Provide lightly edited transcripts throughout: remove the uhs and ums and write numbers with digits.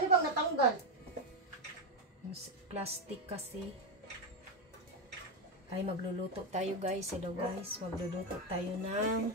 Ano bang natanggal? Plastic kasi. Ay, magluluto tayo guys. Hello guys. Magluluto tayo ng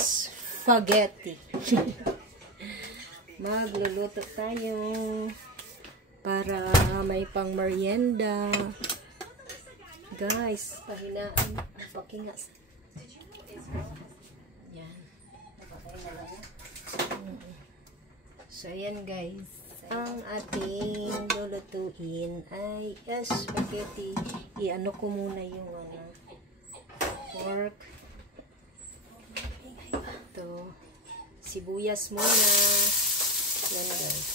spaghetti. Magluluto tayo para may pang merienda. Guys, pahinaan. Pakingas. Yan. So, ayan guys. Ang ating lulutuin ay spaghetti. I-ano ko muna yung pork. Ito. Sibuyas muna. Yan guys.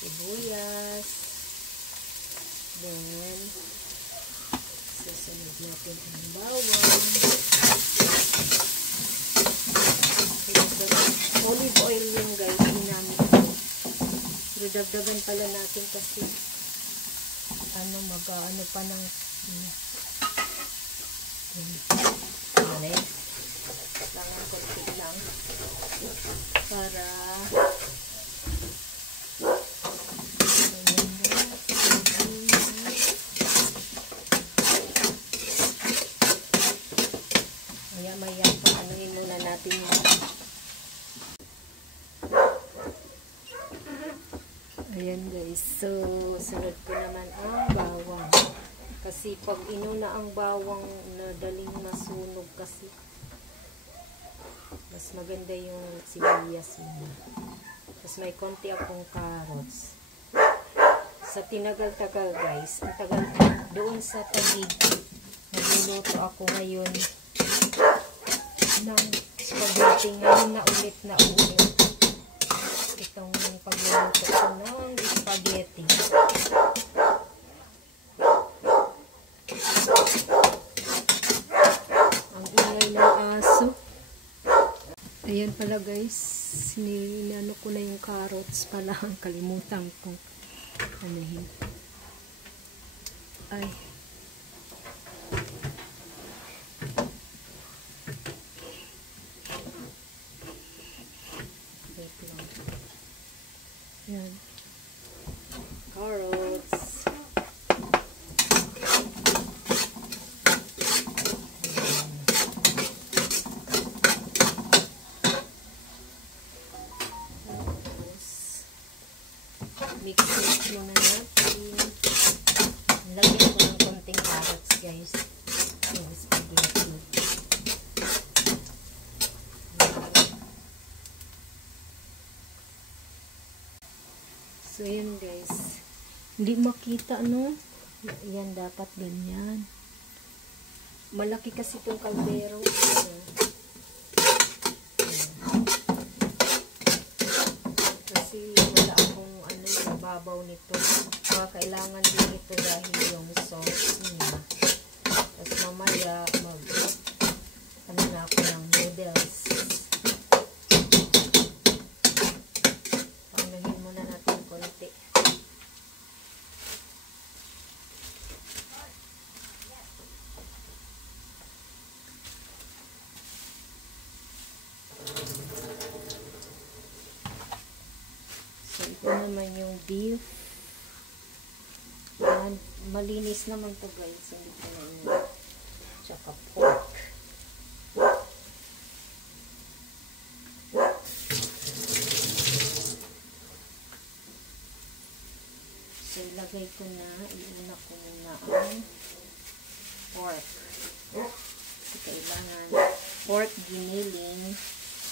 Sibuyas. Then, susunod natin ang bawang. Olive oil yung guys, ginamit ko. Pero dagdagan pala natin kasi mag-ano pa ng langan konti lang para maya pa anuhin muna natin yung ayan guys. So, sunod ko naman ang bawang. Kasi pag inuna ang bawang, nadaling masunog kasi. Mas maganda yung sibuyas mo. Tapos may konti akong carrots. Sa tinagal-tagal guys, ang tagal doon sa tagig, nagluluto ako ngayon ng spaghetti. Ngayon na ulit itong pagluluto ko ng spaghetti. Ang ingay ng aso. Ayan pala guys, sinano ko na yung carrots pala. Kalimutan ko anuhin. Ay. Yan. Carrots. Mix muna natin. Lagyan ko ng konting carrots guys. Yung spaghetti. So, yun guys. Hindi makita, no? Yan, dapat ganyan. Malaki kasi itong kaldero. Kasi wala akong babaw nito. Kailangan din ito dahil yung sauce niya. Tapos mamaya, na ako ng noodles. So, ito naman yung beef. Yan. Malinis naman to guys. Hindi ko na yun. Tsaka pork. So, ilagay ko na. Iuna ko muna ang pork. Kasi kailangan pork giniling.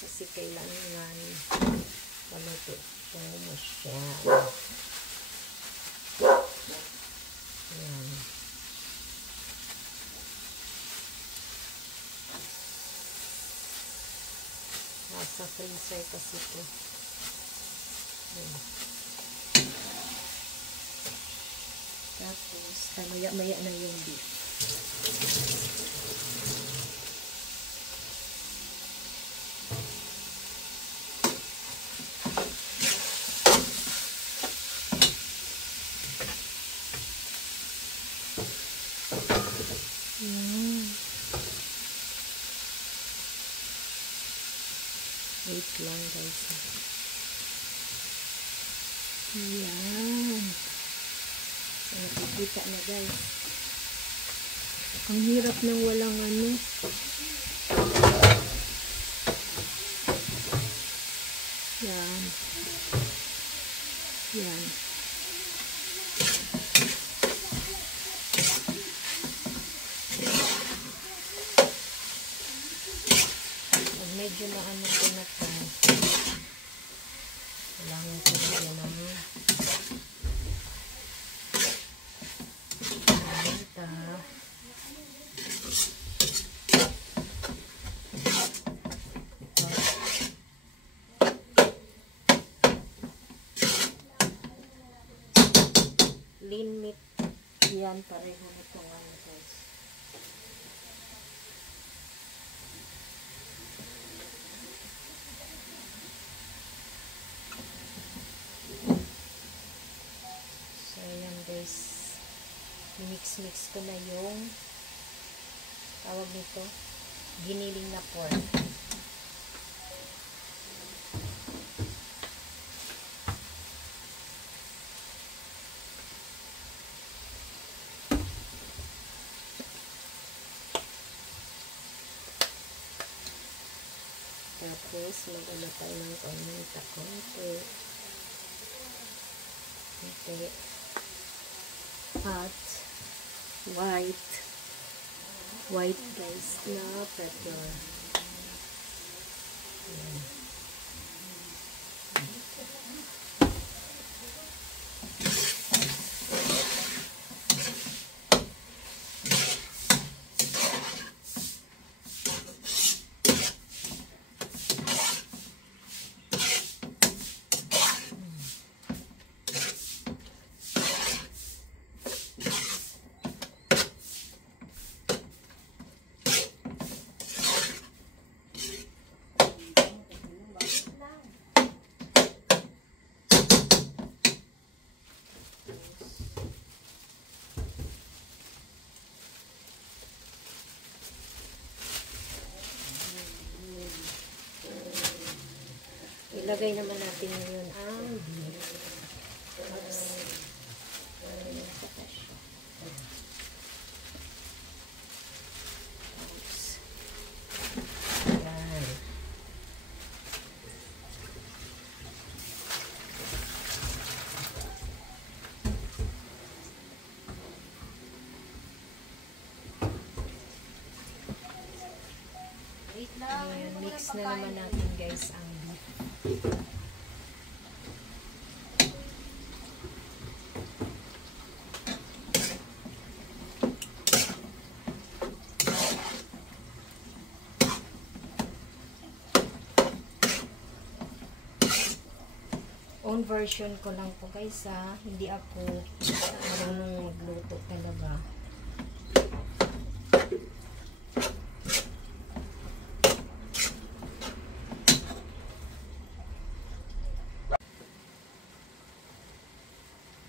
Kasi kailangan paluto ito masyado. Ayan. Nasa freezer kasi ito. Ayan. Tapos, maya-maya na yung beef. Wait lang. yan guys. Yan. So, nakikita na guys. Ang hirap ng walang ano. Yan. Yan. Pag medyo na ano ko na to, kailangan ko na yan ng paminta. Lean meat. Yan, pareho nitong ano guys. So, yan guys. Mix-mix ko na yung tawag nito, giniling na pork. Tapos, mag-ano tayo ng konti. At white guys na pepper. Ayan. Ilagay naman natin ngayon ang beef. Oops. Oops. Yan. Ayan, mix na naman natin guys ang beef. Own version ko lang po guys ha. Hindi ako marunong magluto talaga.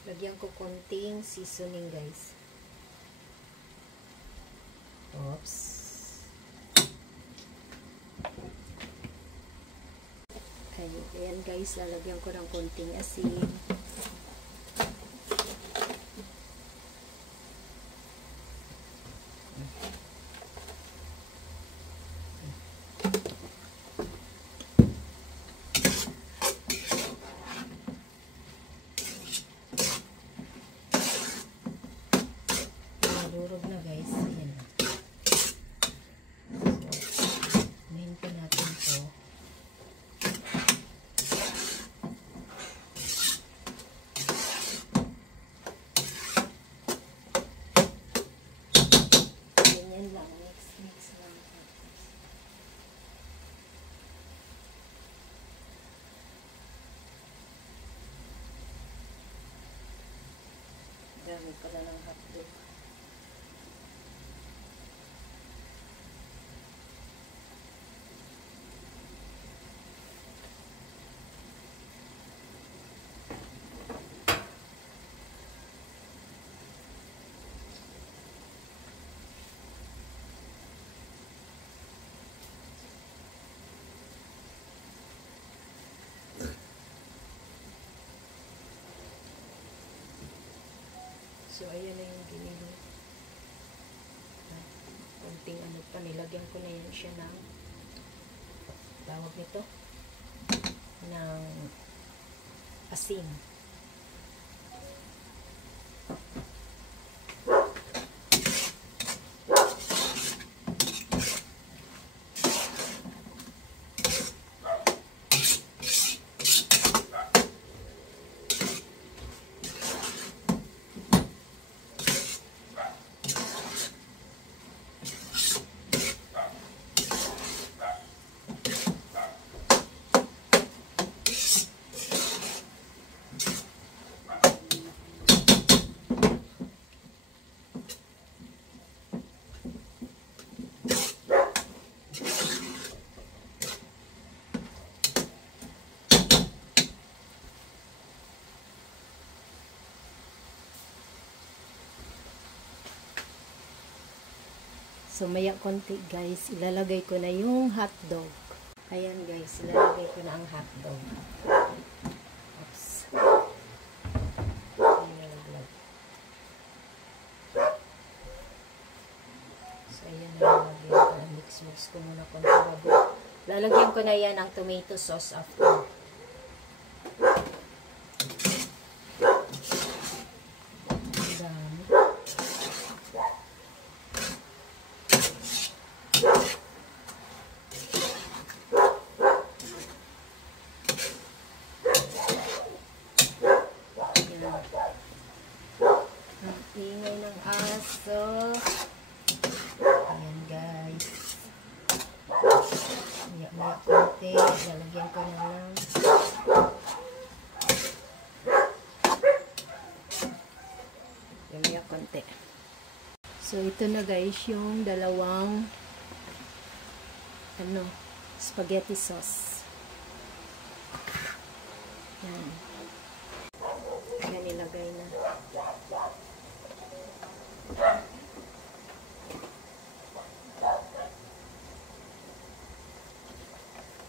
Lagyan ko konting seasoning guys. Oops. Ayan guys, lalagyan ko ng konting asin. Durog na guys. Ayan. So, main pa natin to. Ganyan lang. Mix lang. Gamit pala ng hotdog. siya ng tawag nito ng asin. So, maya konti guys, ilalagay ko na yung hotdog. Ayan guys, ilalagay ko na ang hotdog. Oops. Ilalagay. So, ayan na ilalagay ko na. Mix ko muna konti bago. Lalagyan ko na yan ang tomato sauce after. Ingay ng aso. Ayan guys. Maya konti. Lalagyan ko na lang. Maya konti. So ito na guys yung dalawang spaghetti sauce. Yan. Yan ilagay na.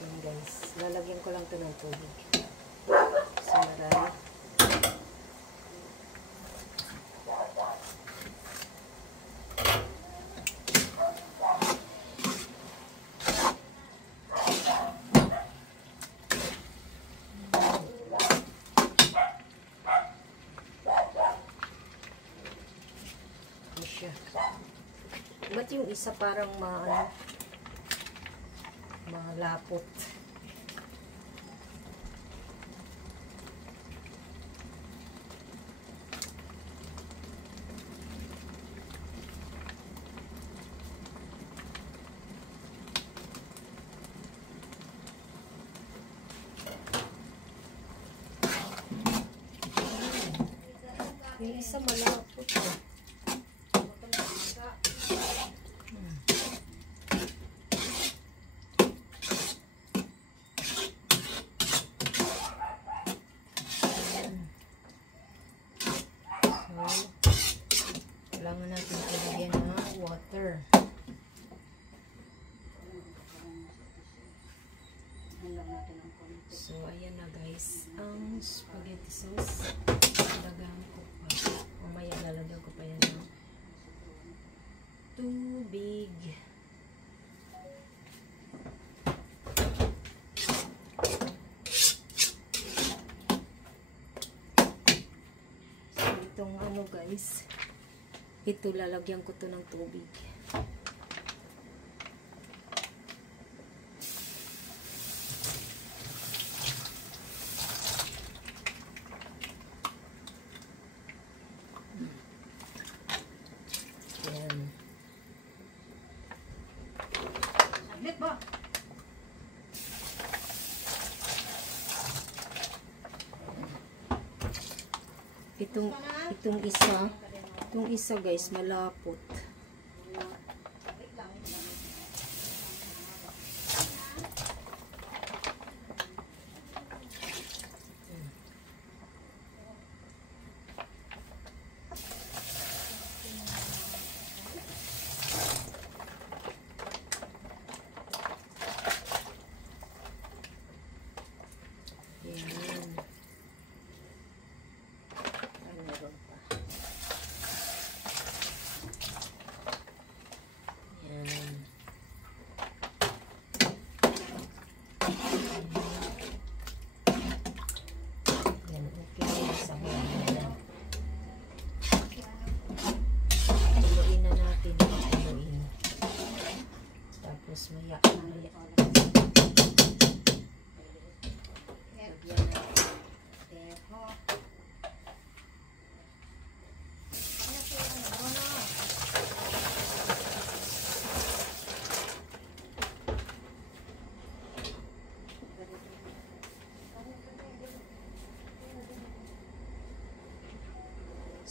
Yan guys, lalagyan ko lang ito ng tubig. So marami. Ba't yung isa parang malapot? Yung isa malapot eh. Kailangan natin ilagyan ng water. So, ayan na guys. Ang spaghetti sauce. Lagyan ko pa. Mamaya lalagyan ko pa yan ng tubig. So, itong guys. Ito, lalagyan ko to ng tubig. Yan. Saglit ba? Itong isa guys, malapot.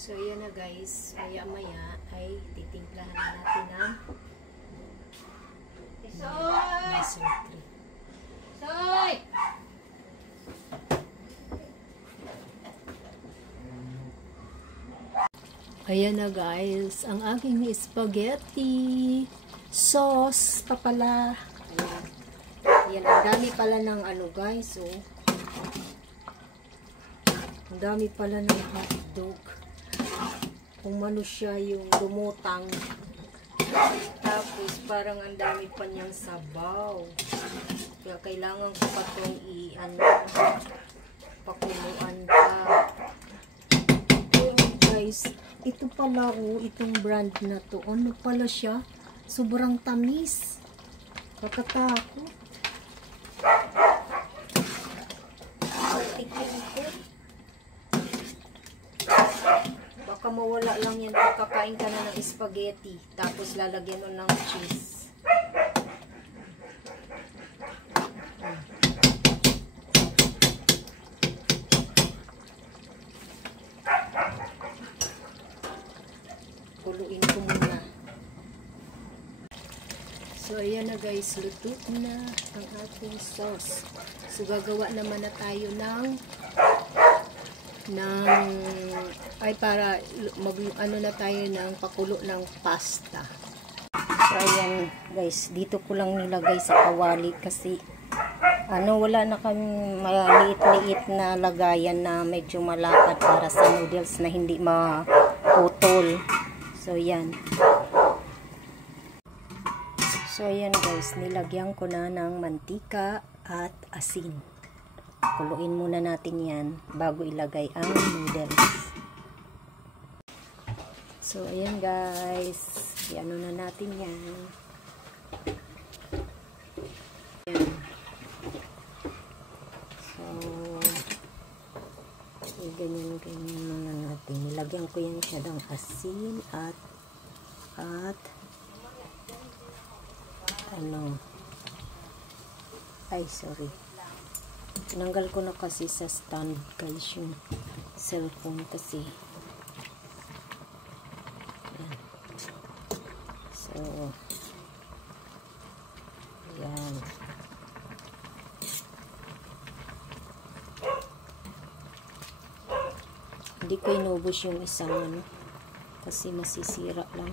So, yan na guys. Maya-maya ay titimplahan na natin ng basil tree. Soy! Ayan na guys, ang aking spaghetti sauce pa pala. Ayan. Ayan, ang dami pala ng ano guys, oh. Ang dami pala ng hotdog. Kung ano siya yung lumutang. Tapos parang ang dami pa niyang sabaw. Kaya kailangan ko pa itong pakuluan pa. Guys, ito pala itong brand na to. Ano pala siya? Sobrang tamis. Kakatakot. Tikin ko. Baka mawala lang yan pag kakain ka na ng spaghetti. Tapos lalagyan mo ng cheese. Kuluin ko muna. So, ayan na guys. Luto na ang ating sauce. So, gagawa naman na tayo para ano na tayo ng pakulo ng pasta. So, ayan guys. Dito ko lang nilagay sa kawali kasi wala na kami maliit-liit na lagayan na medyo malapad para sa noodles na hindi maputol. So, yan. So, ayan guys. Nilagyan ko na ng mantika at asin. Kuluin muna natin yan bago ilagay ang noodles. So, ayan guys. Iano na natin yan. Ayan. So, ganyan muna natin. Nilagyan ko yan siya ng asin at sorry. Tinanggal ko na kasi sa stand guys yung cellphone kasi. Ayan. So, ayan. Hindi ko inubos yung isang kasi masisira lang.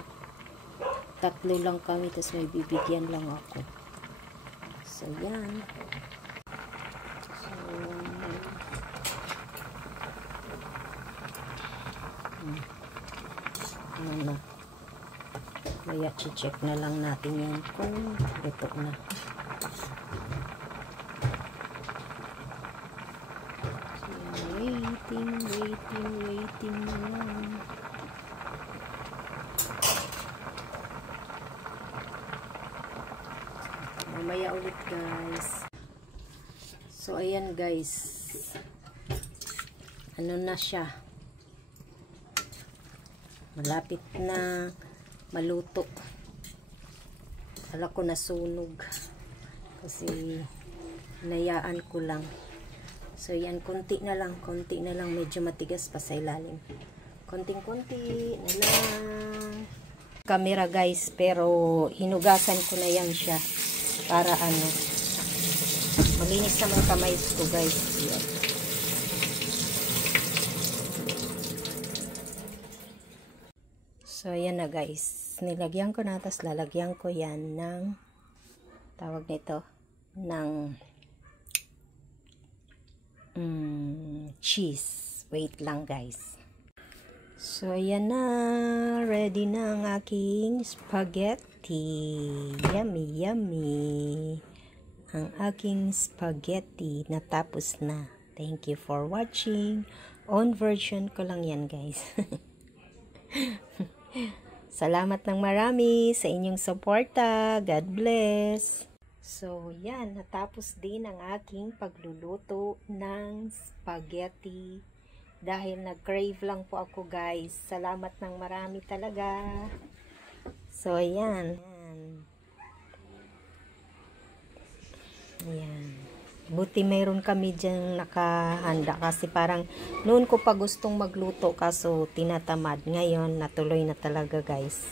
3 lang kami, tapos may bibigyan lang ako. So, yan. So, kaya check na lang natin yan kung luto na. So, waiting na lang. Mamaya ulit guys. So, ayan guys. Ano na siya? Malapit na maluto. Kala ko nasunog. Kasi nayaan ko lang. So, yan. Konti na lang. Medyo matigas pa sa ilalim. Konting-konti na lang. Camera guys. Pero hinugasan ko na yan siya. Para malinis naman kamay ko guys. Yan. So, ayan na guys. Nilagyan ko na. Tapos lalagyan ko yan ng tawag nito ng cheese. Wait lang guys. So, ayan na. Ready na ang aking spaghetti. Yummy, yummy. Ang aking spaghetti natapos na. Thank you for watching. Own version ko lang yan guys. Salamat ng marami sa inyong suporta. God bless. So, yan. Natapos din ang aking pagluluto ng spaghetti. Dahil nag-crave lang po ako guys. Salamat ng marami talaga. So, yan. Ayan. Buti mayroon kami dyan nakahanda kasi parang noon ko pa gustong magluto kaso tinatamad. Ngayon natuloy na talaga guys.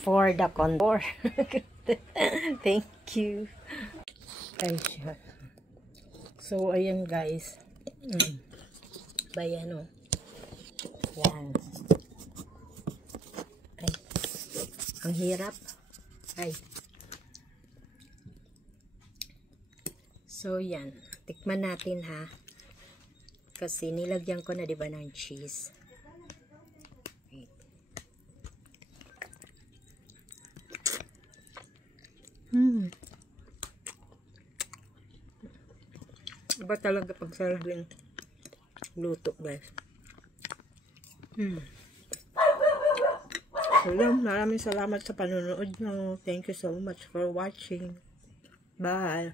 For the condor. Thank you. Ay siya. So ayan guys. Bayan o. Yan. Ay. Ang hirap. Ay. So, yan. Tikman natin, ha. Kasi nilagyan ko na, diba, ng cheese. Wait. Iba talaga pag sarling luto, guys. So, maraming salamat sa panonood nyo. Thank you so much for watching. Bye.